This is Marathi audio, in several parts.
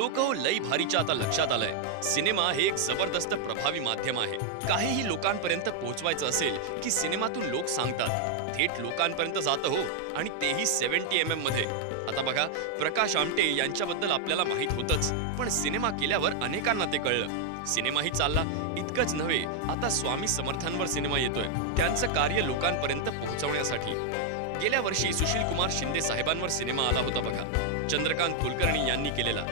लोक लई भारीच्या आता लक्षात आलंय, सिनेमा हे एक जबरदस्त प्रभावी माध्यम आहे. काहीही लोकांपर्यंत पोहोचवायचं असेल की सिनेमातून लोक सांगतात, थेट लोकांपर्यंत जातं हो, आणि तेही 70 mm मध्ये. आता बघा, प्रकाश आमटे यांच्याबद्दल आपल्याला माहित होतच, पण सिनेमा केल्यावर अनेकांना ते कळलं. सिनेमाही चालला, इतकंच नव्हे, आता स्वामी समर्थांवर सिनेमा येतोय, त्यांचं कार्य लोकांपर्यंत पोहोचवण्यासाठी. गेल्या वर्षी सुशील कुमार शिंदे साहेबांवर सिनेमा आला होता बघा, चंद्रकांत कुलकर्णी यांनी केलेला.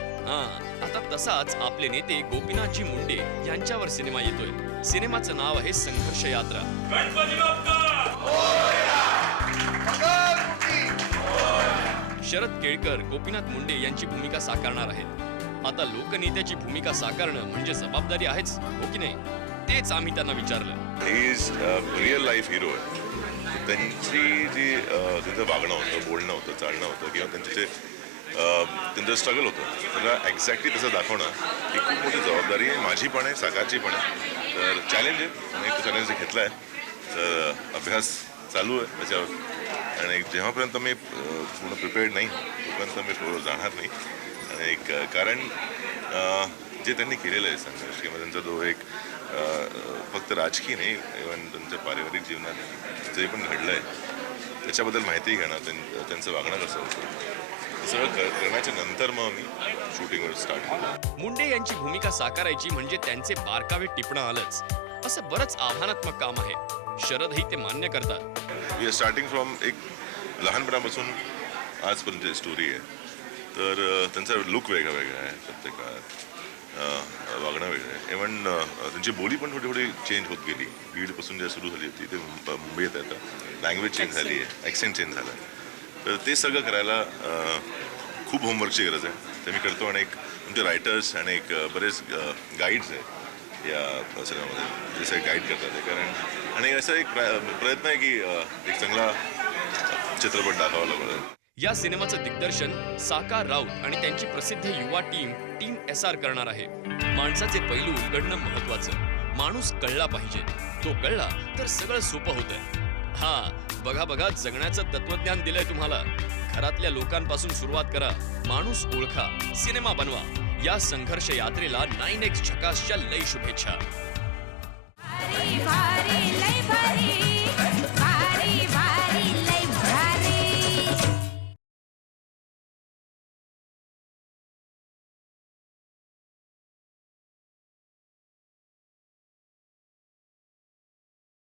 आता तसाच आपले नेते गोपीनाथजी मुंडे यांच्यावर सिनेमा येतोय. सिनेमाचं नाव आहे संघर्ष यात्रा. शरद केळकर गोपीनाथ मुंडे यांची भूमिका साकारणार आहेत. आता लोकनेत्याची भूमिका साकारणं म्हणजे जबाबदारी आहेच, हो की नाही? तेच आम्ही त्यांना विचारलं. इज रिअल लाईफ हिरो आहे. त्यांची जी तिथं वागणं होतं, बोलणं होतं, चालणं होतं, किंवा त्यांचं स्ट्रगल होतं, त्याला एक्झॅक्टली तसं दाखवणं ही खूप मोठी जबाबदारी आहे, माझी पण आहे, साकारची पण आहे. तर चॅलेंज आहे, आणि तो चॅलेंज घेतला आहे. तर अभ्यास चालू आहे त्याच्यावर, आणि जेव्हापर्यंत मी पूर्ण प्रिपेअर्ड नाही तोपर्यंत मी जाणार नाही. आणि कारण जे त्यांनी केलेलं आहे संघर्ष, किंवा त्यांचा जो एक फक्त राजकीय नाही, इव्हन त्यांच्या पारिवारिक जीवनात जे पण घडलं आहे त्याच्याबद्दल माहिती घेणं, त्यांचं वागणं कसं होतं, सगळं करण्याच्या नंतर मग मी शूटिंगवर स्टार्ट केलं. मुंडे यांची भूमिका साकारायची म्हणजे त्यांचे बारकावे टिपणं आलंच. असं बरंच आव्हानात्मक काम आहे. शरदही ते मान्य करतात. वी आर स्टार्टिंग फ्रॉम एक लहानपणापासून आजपर्यंत स्टोरी आहे. तर त्यांचा लुक वेगळा वेगळा आहे, प्रत्येकात वागणं वेगळं आहे. इव्हन त्यांची बोली पण थोडी थोडी चेंज होत गेली. बीडपासून जे सुरू झाली होती ते मुंबईत आहे, आता लँग्वेज चेंज झाली आहे, ॲक्सेंट चेंज झाला आहे. तर ते सगळं करायला खूप होमवर्कची गरज आहे. ते मी करतो, आणि एक तुमचे रायटर्स आणि एक बरेच गाईड्स आहेत या सिनेमामध्ये, जसं गाईड करतात ते. कारण आणि असा एक प्रयत्न आहे की एक चांगला चित्रपट दाखवावा लागला. या सिनेमाचं दिग्दर्शन साकार राऊत आणि त्यांची प्रसिद्ध युवा टीम SR करणार आहे. माणसाचे पैलू उलगडणं महत्वाचं. माणूस कळला पाहिजे. तो कळला तर सगळं सोपं होतं. बघा, जगण्याचं तत्वज्ञान दिलंय तुम्हाला. घरातल्या लोकांपासून सुरुवात करा, माणूस ओळखा, सिनेमा बनवा. या संघर्ष यात्रेला 9X झकासच्या लई शुभेच्छा.